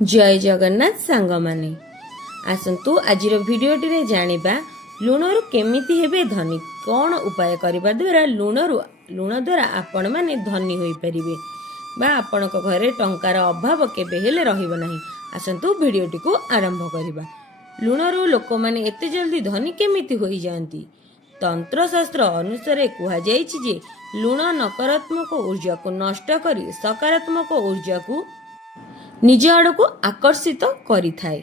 जय जगन्नाथ सांग माने आसंतु आजिर भिडियोटी रे जानिबा लुणरु केमिति हेबे धनी कौन उपाय करिबा द्वारा लुण द्वारा आपण माने धनी होई परिबे बा आपणक घरे टंकार अभाव केबे हेले रहिबो नाही। आसंतु भिडियोटी को आरंभ करिबा। लुणरु लोक माने एते जल्दी धनी केमिति होई जांती। तंत्रशास्त्र अनुसार कुहा जायछि जे लुण नकारात्मक ऊर्जा को नष्ट करी सकारात्मक ऊर्जा को निज आड़क आकर्षित करिथाए।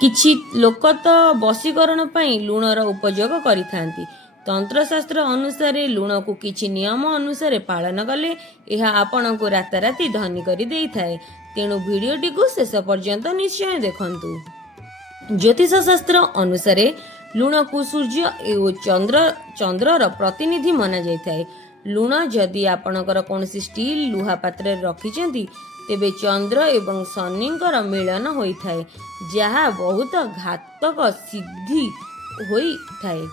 किछि लोक तो बशीकरण पाई लुणर उपयोग करिथांती। तंत्रशास्त्र अनुसार लुण को किछि नियम अनुसार पालन कले यह आपण को राताराती धनी करि देइथाए। तेणु भिडियोटी को शेष पर्यंत निश्चय देखंतु। ज्योतिष शास्त्र अनुसार लुण को सूर्य एवं चंद्रर प्रतिनिधि माना जाइथाए। लुण जदि आपणकर कोनसी स्टील लुहा पात्र रखिचंती तेबे चंद्र एवं शनिंकर मिलन होइथाए, जहा बहुत घातक सिद्धि होइथाए।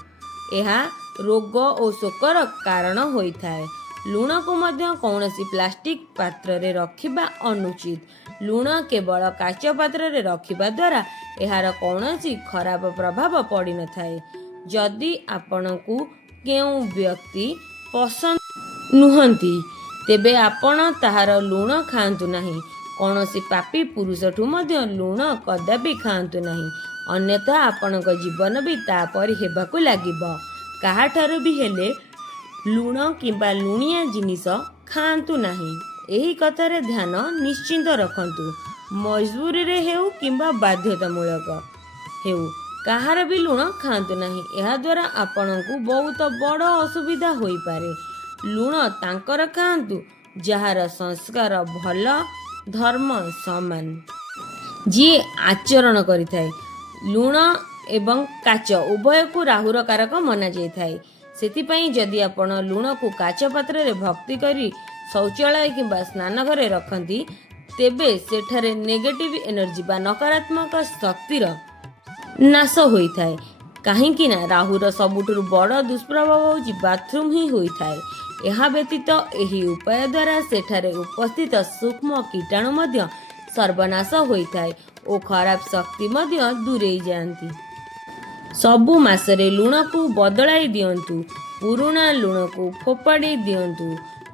एहा रोग और शोकर कारण होइथाए। लुण को मध्य कौनसी प्लास्टिक पात्र रे रखिबा अनुचित। लुण केवल काच पात्र रे रखिबा द्वारा एहार कौनसी खराब प्रभाव पड़ी न थाए। जदि आपनकु केउ व्यक्ति पसंद नुहंती तेबे आपण ताहार लुण खाआंतु नाही। कौनसी पापी पुरुषठु मध्य लुण कदापि खाआंतु नाही, अन्यथा आपणक जीवन भी तापरि हेबाकु लागिबो। काहाठारु भी हेले लुण किंबा लुणिया जिनिस खाआंतु नाही। एही कथारे ध्यान निश्चिंत रखंतु। मजबूरी रे हेउ किंबा बाध्यतामूलक हेउ काहार भी लुण खाआंतु नाही। एहा द्वारा आपणकु बहुत बड़ असुविधा होई पारे। लुण तांकर खाआंतु जहार संस्कार भल धर्म समान जी आचरण करिथाए। लुण एवं काच उभय को राहुर कारक मना जाइथाए। सेतिपई जदि आपण लुण को काच पात्र रे भक्ति करी शौचालय किंबा स्नान घरे रखंती तेबे सेठारे नेगेटिव एनर्जी बा नकारात्मक शक्तिर नाश होइथाए। काहेकि ना राहुर सबुठुर बड़ दुष्प्रभाव होउची बाथरूम ही होइथाए। ଏହା ବ୍ୟତୀତ ଏହି ଉପାୟ ଦ୍ୱାରା ସେଠାରେ ଉପସ୍ଥିତ ସୂକ୍ଷ୍ମ କୀଟାଣୁ ମଧ୍ୟ ସର୍ବନାଶ ହୋଇଥାଏ ଓ ଖରାପ ଶକ୍ତି ମଧ୍ୟ ଦୂରେଇ ଯାଆନ୍ତି। ସବୁ ମାସରେ ଲୁଣକୁ ବଦଳାଇ ଦିଅନ୍ତୁ। ପୁରୁଣା ଲୁଣକୁ ଫୋପାଡ଼ି ଦିଅନ୍ତୁ।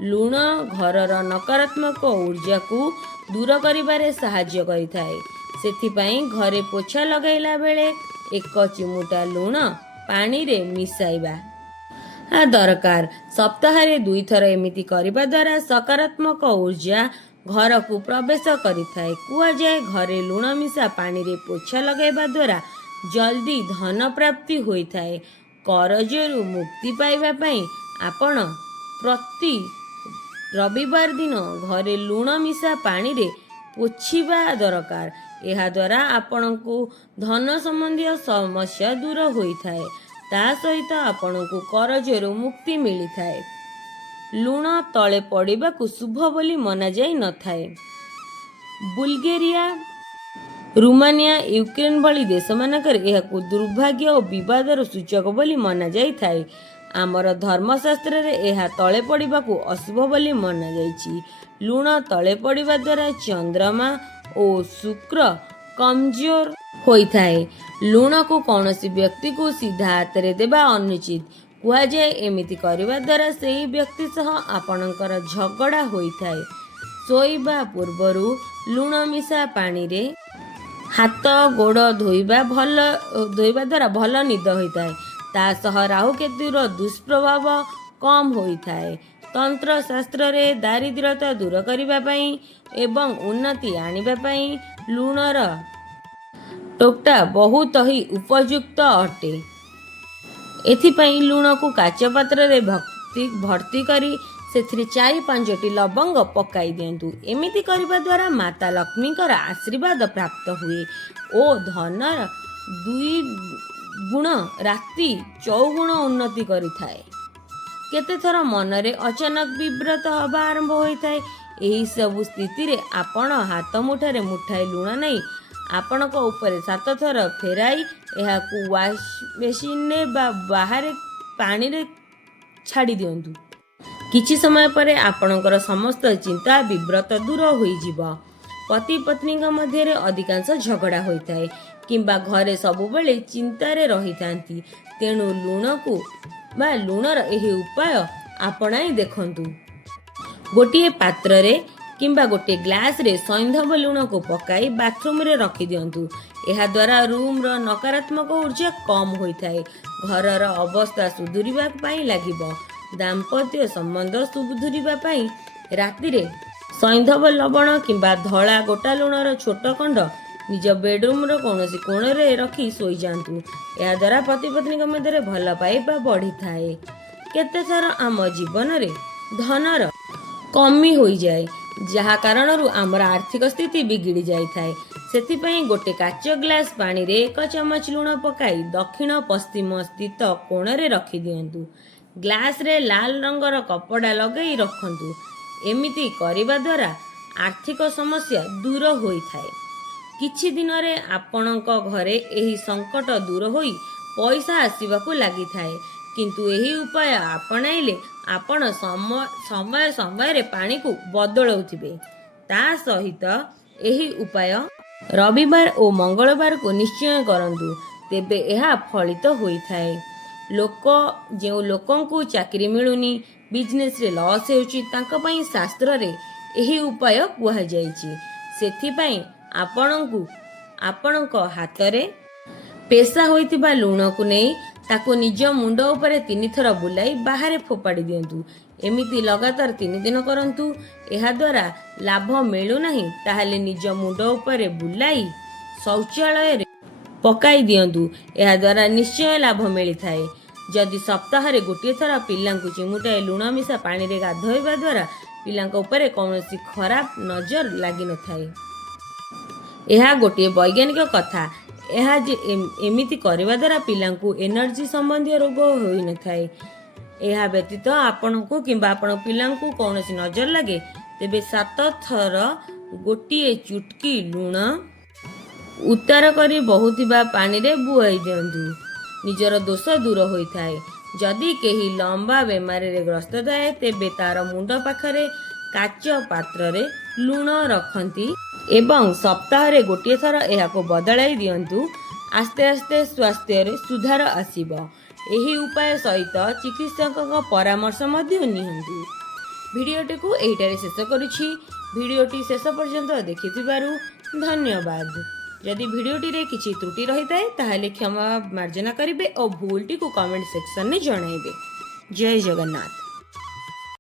ଲୁଣ ଘରର ନକାରାତ୍ମକ ଊର୍ଜାକୁ ଦୂର କରିବାରେ ସାହାଯ୍ୟ କରିଥାଏ। ସେଥିପାଇଁ ଘରେ ପୋଛା ଲଗାଇଲା ବେଳେ ଏକ ଚିମୁଟା ଲୁଣ ପାଣିରେ ମିଶାଇବା दरकार। सप्ताहरे 2 थर एमिति करिबा द्वारा सकारात्मक ऊर्जा घर को प्रवेश करिथाए। कुआ जाए घरे लुण मिसा पानी रे पोछा लगाइबा द्वारा जल्दी धन प्राप्ति होइथाए। करजरु मुक्ति पाइबा पई आपण प्रति रविवार दिन घरे लुण मिसा पानी रे पोछिबा दरकार। एहा द्वारा आपण को धन संबंधी समस्या दूर होइथाए। ता सहित आपण को करजरु मुक्ति मिली थाए। लुण तले पड़िबा को शुभ बोली मना जाई न थाए। बुल्गेरिया रुमानिया यूक्रेन भली देश मानकर एहाकु दुर्भाग्य और विवादर सूचक बोली मना जाई थाए। आमर धर्मशास्त्र रे एहा तले पड़िबा को अशुभ बोली मना जाईची। लुण तले पड़िबा द्वारा चंद्रमा और शुक्र कमजोर होइथाए। लुण को कौनसी व्यक्ति को सीधा हाथ रे देबा अनुचित। कुआ जाए एमिति करिबा द्वारा सेही व्यक्ति सह आपणकर झगड़ा होइथाए। सोइबा पूर्वरु लुण मिसा पानी रे हाथ गोड़ धोइबा द्वारा भल निद होइथाए। ता सह राहु केतुर दुष्प्रभाव कम होइथाए। तंत्र शास्त्र रे दारिद्र्यता दूर करिबा पई एवं उन्नति आनिबा पई लुणर टोकटा बहुत ही उपयुक्त अटे। एथिपाई लुण को काच पात्र रे भर्ती करी सेथिरे 4-5टी लवंग पकाई दियंतु। एमिति करिबा द्वारा माता लक्ष्मीकर आशीर्वाद प्राप्त हुए ओ धनर 2 गुण राति 4 गुण उन्नति करिथाए। केते थर मनरे अचानक विव्रत हवा आरंभ होइथाए। एही सब स्थिति रे आपण हाथ मुठारे मुठाए लुण नहीं आपणक ऊपर 7 थर फेराई एहाकु वाश बेसिन ने बाहर पानी रे छाड़ी दियंतु। किछि समय परे आपणकर समस्त चिंता विव्रत दूर होई जिवो। पति पत्नी मध्य अधिकांश झगड़ा होता है किंबा घरे सबुबले चिंतार रही था। तेणु लुण को बा लुणर यही उपाय आपणाई देखंतु। गोटे पात्र रे किंबा गोटे ग्लास रे सैंधव लुण को पकाई बाथरूम रे रखी दियंतु। यह द्वारा रूम रो नकारात्मक ऊर्जा कम होता है, घरर अवस्था सुधुरिबा पाई लागिबो। दाम्पत्य संबंध सुधुरिबा पाई राति रे सैंधव लवण किंबा धला गोटा लुणर छोट खंड निज बेडरूम रो कौनसी कोण रे रखी सोई जांतु। यह द्वारा पति पत्नी मध्य भल पाइबा बढ़ी थाए। केते थर आम जीवन रे धनर कमी होई जाए, जहा कारणरू आमर आर्थिक स्थिति बिगिड़ी जाई थाए। सेथिपई गोटे काच ग्लास पानी रे 1 चमच लुण पकाई दक्षिण पश्चिम स्थित कोण रे रखी दियंतु। ग्लास रे लाल रंगर कपड़ा लगई रखंतु। एमिति करिबा द्वारा आर्थिक समस्या दूर होई थाए। किछि दिन रे आपणक घरे एही संकट दूर होई पैसा आसीबाकू लागि थाए। किंतु एही उपाय आपणाइले आपण समय समय रे पानी को बदलौथिबे। ता सहित एही उपाय रविवार और मंगलवार को निश्चय करंतु, तेबे एहा फलित होई थाए। जो लोकन को चाकरी मिलुनी, बिजनेस रे लॉस हेउची, तांका पई शास्त्र रे एही उपाय कुहा जाईची। सेथिपई आपणक हाथ रे पेशा होइतिबा लुण को नहीं ताको निज मुंड उपरे 3 थर बुलाई बाहर फोपाड़ी दियंतु। एमिति लगातार 3 दिन करंतु। एहा द्वारा लाभ मिलु नहीं ताहाले निज मुंड उपरे बुलाई शौचालय रे पकाई दियंतु। एहा द्वारा निश्चय लाभ मिली थाए। जदि सप्ताह रे गोटे थर पिल्लांकु चिमुटाए लुण मिसा पानी रे गाधोइबा द्वारा पिल्लांक उपरे कौनसी खराब नजर लागि न थाए। एहा गोटे वैज्ञानिक कथा। एहा जे एमिति करबा द्वारा पिल्लांकु एनर्जी संबंधी रोग होई न थाए। एहा व्यतीत आपनकु किंबा आपण पिल्लांकु कौनसी नजर लगे तेबे 7 थर गोटिए चुटकी लुण उतार करी बहुथिबा पानी रे बुआई दियंतु। निजर दोष दूर होई थाए। जदि केही लंबा बेमारी रे ग्रस्त थाए तेबे तार मुंड पाखरे काच पात्र रे लुण रखंती एवं सप्ताह रे गोटे थर एहाको बदलाई दियंतु। आस्ते आस्ते स्वास्थ्य रे सुधार आसीबो। एही उपाय सहित चिकित्सक परामर्श मध्य नियंतु। भिडियोटी को एहिटारे शेष करूछि। भिडियोटी शेष पर्यंत देखिथिबारु धन्यवाद। यदि भिडियोटी रे किछि त्रुटि रही थाए ताहाले क्षमा मार्जना करिवे और भूलटी को कमेंट सेक्शन में जणाइबे। जय जगन्नाथ।